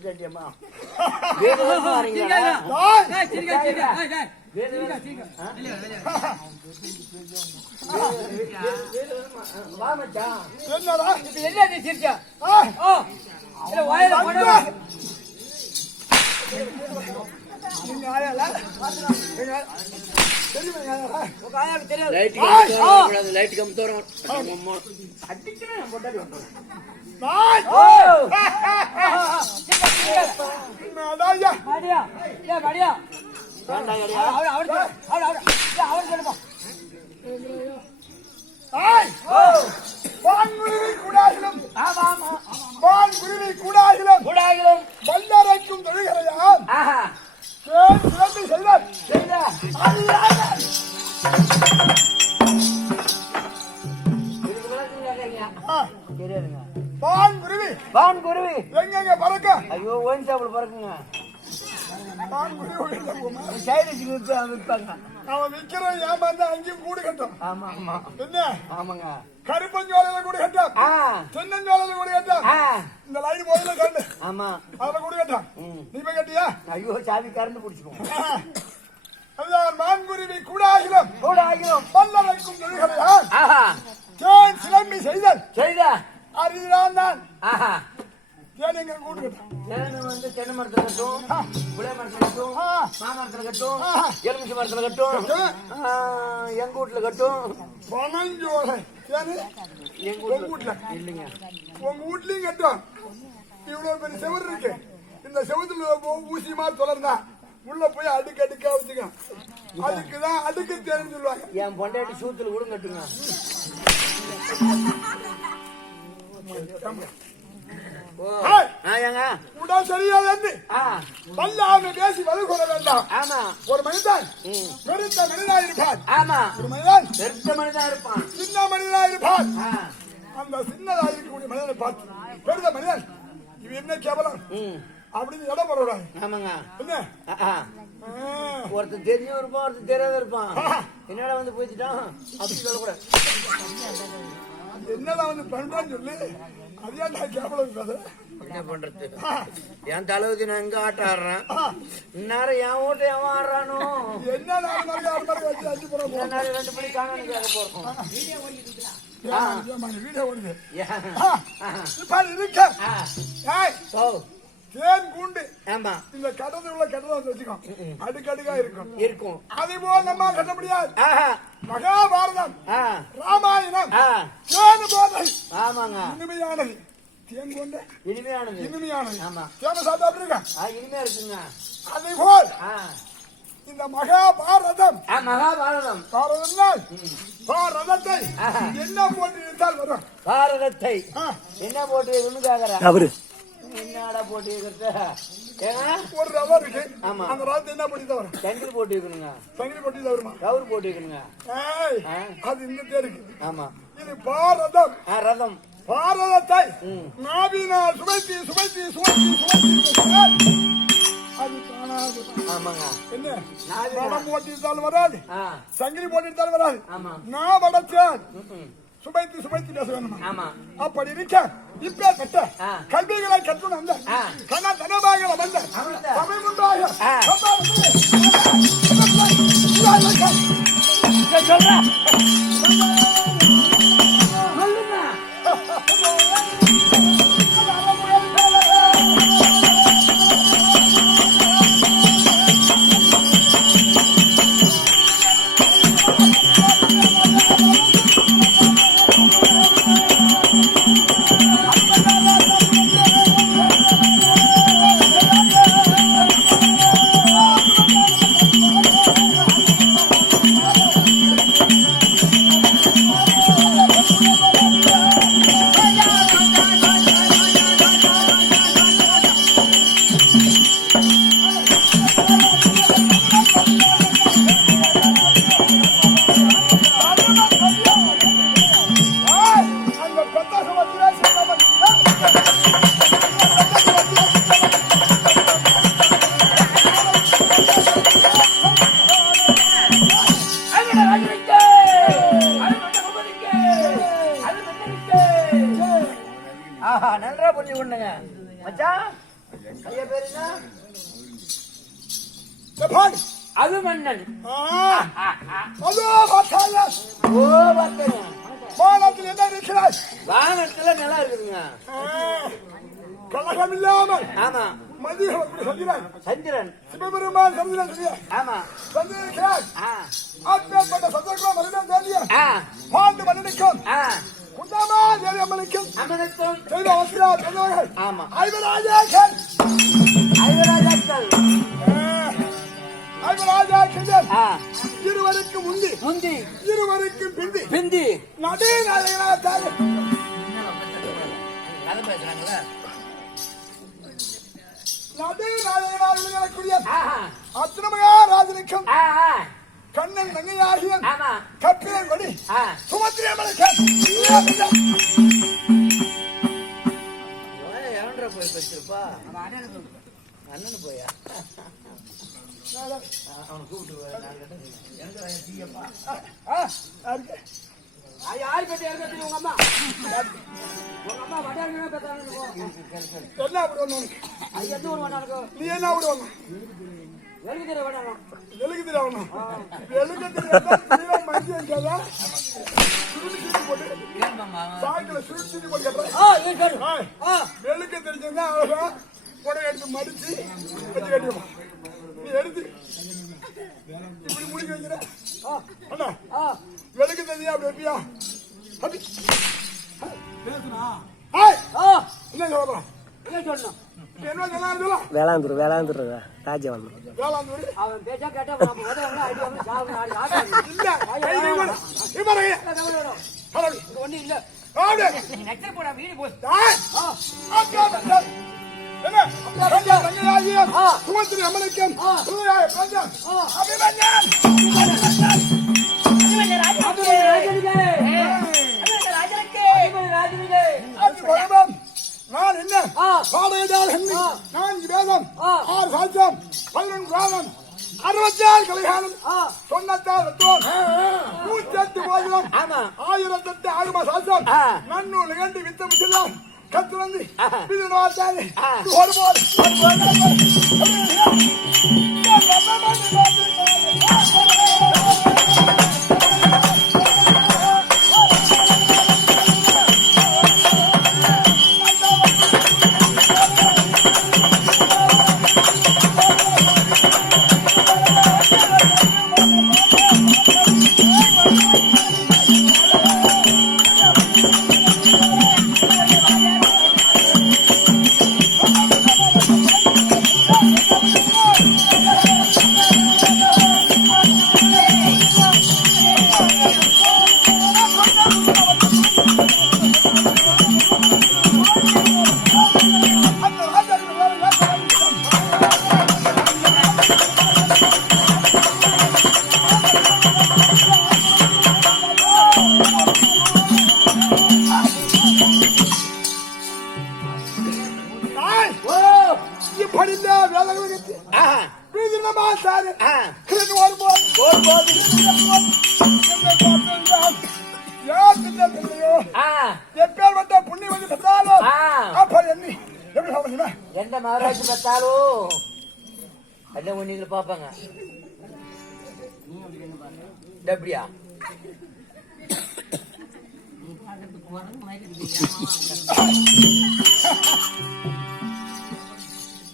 తీసుకెళ్ళమ్మా light కమ్ముతారు అట్టించిన கூடாகிலும் வல்லரைக்கும் தொழுகிறான் ஆஹா. தெரியாதுங்க வான்குருவி வான் குருவி. எங்கெங்க பறக்க? ஐயோ ஒயின் ஷாப்பில் பறக்குங்க. போமா சைடிஸ் விற்பா விற்பாங்க. அவன் விக்கிறவன் ஏமாந்து அங்கேயும் கூடு கட்டும். ஆமா ஆமா. என்ன? ஆமாங்க. கருப்பஞ்சோலையில கூடு கட்டும் ஆ. தென்னஞ்சோலையில கூடு கட்டும் ஆ. இந்த லைன் முதல்ல கண்டு ஆமா. அதுல கூடு கட்டும் ம். நீ போய் கட்டியா? ஐயோ சாவி கறந்து பிடிச்சிப்போம் அதுதான் மான்குருவி கூடாகிலும் கூடாகிலும். வல்லரைக்கும் தொழுகிறான் ஆஹா. தேன் சிலம்பி செய்தல். சரிதா அறிகிறான் தான் ஆஹா. தேன் எங்க கூடு கட்டும் தேனு வந்து தென்னை மரத்துல கட்டும் புளிய மரத்துல கட்டும். மாமரத்துல கட்டும். எலுமிச்சி மரத்துல கட்டும் எங்க வீட்டுல கட்டும். பனஞ்சோலை தேனு? எங்க வீட்டுல. இல்லைங்க. உங்க வீட்லயும் கட்டும் இவ்வளவு பெரிய செவுரு இருக்கு. இந்த செவுத்துல ஊசி மாதிரி தொடர்ந்தா உள்ள போய் அடுக்கு அடுக்கா வச்சுக்கணும் அதுக்குதான் அடுக்கு தேன்னு சொல்லுவாங்க. என் பொண்டாட்டி சூத்துல கூட கட்டுங்க. உடல் சரியாதென்று ஆ வல்லாமை பேசி வலு கொள்ள வேண்டாம். ஆமா. ஒரு மனிதன். பெருத்த மனிதனா இருப்பான். ஆமா. ஒரு மனிதன் பெருத்த மனிதா இருப்பான். சின்ன மனிதனா இருப்பான். அந்த சின்னதா இருக்கக்கூடிய மனிதனை பார்த்து பெருத்த மனிதன் இவன் என்ன கேவலம்? அப்படின்னு இடம் போடுறாங்க. ஆமாங்க. என்ன? ஒருத்தன் தெரிஞ்சும் இருப்பான் ஒருத்தன் தெரியாத இருப்பான். என்னடா வந்து போயிட்டான் அப்படி சொல்லக்கூடாது. என்னடா வந்து பண்றான்னு சொல்லி. அது ஏன்டா கேவலம் என்ன பண்றது? என் தளவுக்கு நான் எங்க ஆட்டம் ஆடுறேன்? இந்நேரம் என் ஓட்ட எவன் ஆடுறானோ? என்ன ரெண்டு மணி காணான்னு கேட்க போறோம். வீடியோ ஓடுது. இருக்க. தேன் கூண்டு ஆமா. இந்த கடந்து உள்ள வந்து வச்சுக்கோ அடுக்கடுக்கா இருக்கும். இருக்கும். அதே போல் நம்ம கட்ட முடியாது. ஆஹா. மகாபாரதம் ராமாயணம் தேன் போதை. ஆமாங்க. இனிமையானது. தேன் கொண்ட இனிமையானது. இனிமையானது. ஆமா. தேன சாப்பிட்டு அப்படி இருக்கா இனிமையா இருக்குங்க. அதே போல் இந்த மகாபாரதம். மகாபாரதம். பாரதம் பாரதத்தை ஆஹா. என்ன போட்டு நிறுத்தால் வரும்? பாரதத்தை என்ன போட்டு கேக்குறேன் அவரு. என்னடா போட்டு ஏங்க? ஒரு ரவர் இருக்கு. ஆமா. அந்த ரவத்தை என்ன பண்ணி தான் வரும் சங்கிலி போட்டு இருக்கணுங்க சங்கிலி போட்டி தான் வருமா கவுர் போட்டு. அது இந்த தேருக்கு ஆமா. இது பாரதம். ரதம். பாரதத்தை ம். நாவினால் சுமைத்தி சுமைத்தி சுமைத்தி சுமைத்தி ஆமாங்க. என்ன. படம் போட்டிருந்தாலும் வராது. சங்கிலி போட்டிருந்தாலும் வராது. ஆமா. நான் ம்ம். சுமைத்து சுமைத்து பேச வேணுமா அப்படி இருக்க இப்ப பெற்ற ஆ. கல்விகளை கற்று வந்த. கன தனமாக வந்த. சபை முன்பாக ஐயா பேரு என்ன பாரு. அது மன்னன். அதோ பார்த்தாயா? ஓ பார்த்தேன் வானத்தில் என்ன இருக்கிறாய்? வானத்துல நல்லா இருக்குதுங்க. கலகம் இல்லாமல் ஆமா. மதியம் சொல்கிறாய். சந்திரன். சிவபெருமான் சந்திரன் சொல்கிறாய். ஆமா. சந்திரன் ஆ. ஆத்மேற்பட்ட சந்தர்ப்பம் மனிதன் தேடிய பாண்டு மன்னனுக்கும் தேவி அம்மனுக்கும் அமனத்தும் செய்த வசியா சொன்னவர்கள் ஆமா. ஐவராஜாக்கள். ஐவராஜாக்கள். ஐவராஜாக்கள். ஆ. இருவருக்கு முந்தி. முந்தி. இருவருக்கு பிந்தி. பிந்தி. நடே நாயகனாக நடே நாயகனாக விளங்கக்கூடிய ஆஹா. அத்திரமயா ராஜனுக்கும் கண்ணன் நங்கையாகிய கப்பிரன் கொடி. ஆ. சுமத்திரி அம்மனுக்கு எவன்டா போய் வச்சிருப்பா அண்ணனு போயா? அவனை கூப்பிட்டு யாரு பேட்டி உங்க அம்மா? உங்க அம்மா பேசுறாங்க என்ன நீ என்ன ஒண்ணு எழுதி தர வட்டாரம் எழுக்கு தெரியாம எழுக்க தெரியாம மஞ்சள் இருக்காதா சுருட்டி சுருட்டி போட்டு கேட்பாம்மா சாக்கில ஆ வெளுக்க தெரிஞ்சா அழகா புடவை எடுத்து மடிச்சு வச்சு கட்டிடுமா? நீ எடுத்து. இப்படி முடிக்க வைக்கிற. ஆ. அண்ணா வெளுக்க தெரிஞ்சா அப்படி வைப்பியா அப்படி. ஆ. என்ன சொல்றேன் என்ன சொல்லணும் என்ன சொன்னாலும் சொல்ல வேளாந்தூர் வேளாந்தூர் வேளாந்தூர் அவன் பேச்சா கேட்டா ஒண்ணு இல்ல. போடா வீடு போய். சுமந்திரி ஆ. அபிமன்யன். அது ராஜனுக்கே அது ராஜனுக்கே நான் என்ன ஆ. நான்கு வேதம். ஆறு சாட்சியம் பதினொன்று ராகம் அறுபத்தி ஆறு கலைகாலம் தொண்ணூத்தாறு நூற்றி எட்டு ஆமா ஆயிரத்தி எட்டு ஆகம ஆ. நன்னூல் நிகழ்ந்து வித்தம் செல்லாம். விதிவாச்சாரி ஆ. ஒரு போல் எந்த மகாராஜ் பார்த்தாலும் ஒண்ணு பாப்பாங்க இந்த அப்படியா?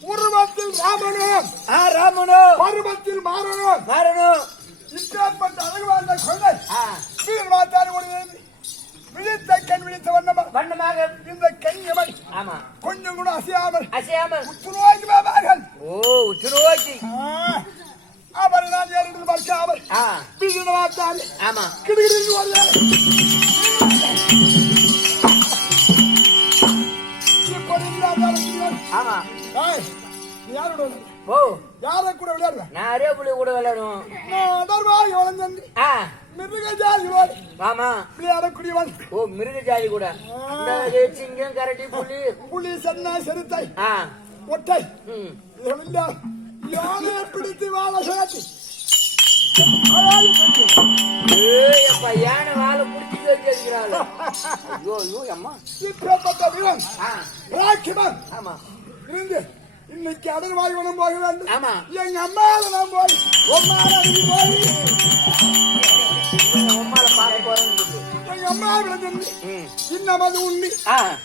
உருவத்தில் ராமனும் ஆ ராமனோ. பருவத்தில் மாறனும். மாறணும் இப்பேற்பட்ட அழகு வாழ்ந்த கொள்ளை மாத்தாரி ஒளிந்து விழித்த கண் விழித்த வண்ணமா வண்ணமாக. இந்த கையமை ஆமா. கொஞ்சம் கூட அசையாமல். அசையாமல். உற்றுநோக்கி பாபார்கள் ஓ உற்றுநோக்கி அவர் நான் நேரில் பார்க்காமல் வீர் மாத்தாரி ஆமா. கிடுகிடு வருகிறார் ஆமா. யாரோட? ஓ யாரை கூட விளையாடுவ நான் அரே புள்ளி கூட அடர்வாய் வளர்ந்தன் ஆ. மிருக ஜாதிவான் ஆமா. விளையாடக்கூடியவன் ஓ மிருக ஜாதி கூட. சிங்கம் கரடி புலி. புலி சென்னை செருத்தை. ஒட்டை யானை பிடித்து வாழ சேர்த்து யானை வாழை முடிச்சு வச்சிருக்கிறாள் ஐயோ ஐயோ அம்மா. இப்பேற்பட்ட வீரன். ஆ. ராக்கிமன் ஆமா. இருந்து இன்னைக்கு அடர்வாயுவனம் போக வேண்டும் ஆமா. எங்க அம்மால நான் போய் உம்மால போய். உம்மால போறேன்னு சொல்லு. எங்க அம்மா விளக்கு ம். இன்னமது உண்ணி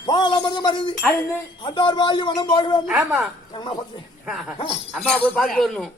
பாலமது மருதி. அருந்து. அடார்வாயு வனம் போக வேண்டும் ஆமா. அம்மா பத்தி அம்மா போய் பார்த்து வரணும்.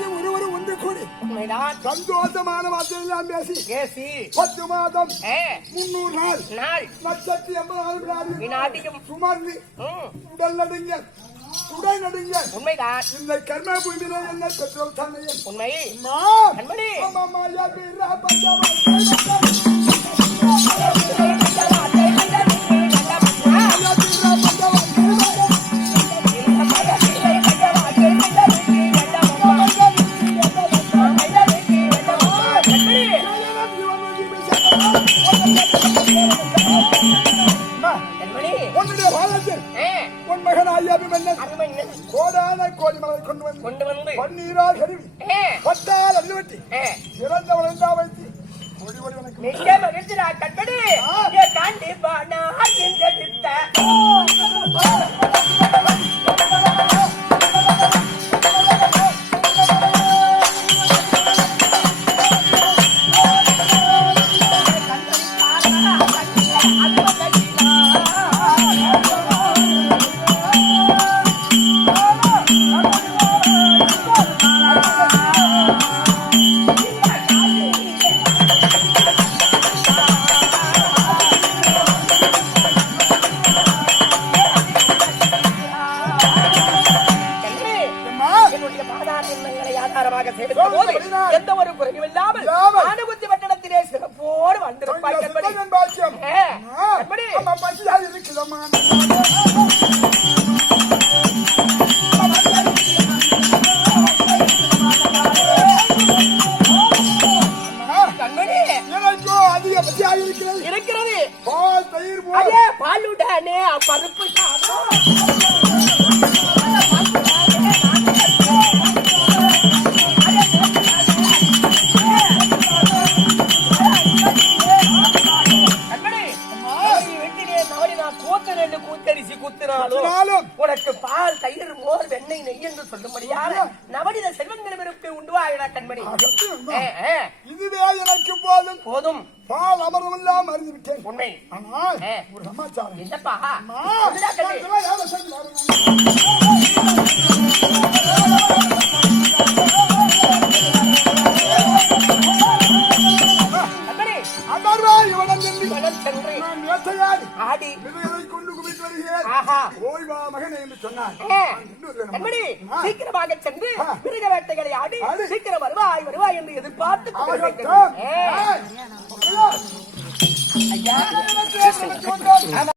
தாயும் தந்தையும் ஒருவரும் ஒன்று கூடி. சந்தோஷமான வார்த்தையெல்லாம் பேசி. பேசி. பத்து மாதம். முன்னூறு நாள். நாள். லட்சத்தி எண்பது நாள் வினாடி. வினாடியும். சுமர்ந்து ம், உடல் நடுங்க உடை நடுங்க உண்மைதான். இந்த கர்ம பூமியில என்ன பெற்றோர் தன்னையும் உண்மை. அம்மா, ஆதாரமாக செய்த போது எந்த ஒரு குறையும் இல்லாமல் சிறப்போடு வந்திருப்பாய் இருக்கிறது. பால் தயிர் பருப்பு சாதம். சீக்கிரமாக சென்று ஆ. மிருக வேட்டைகளை ஆடி சீக்கிரம் வருவாய் வருவாய் என்று எதிர்பார்த்து கொண்டிருக்கிறேன். ஐயா.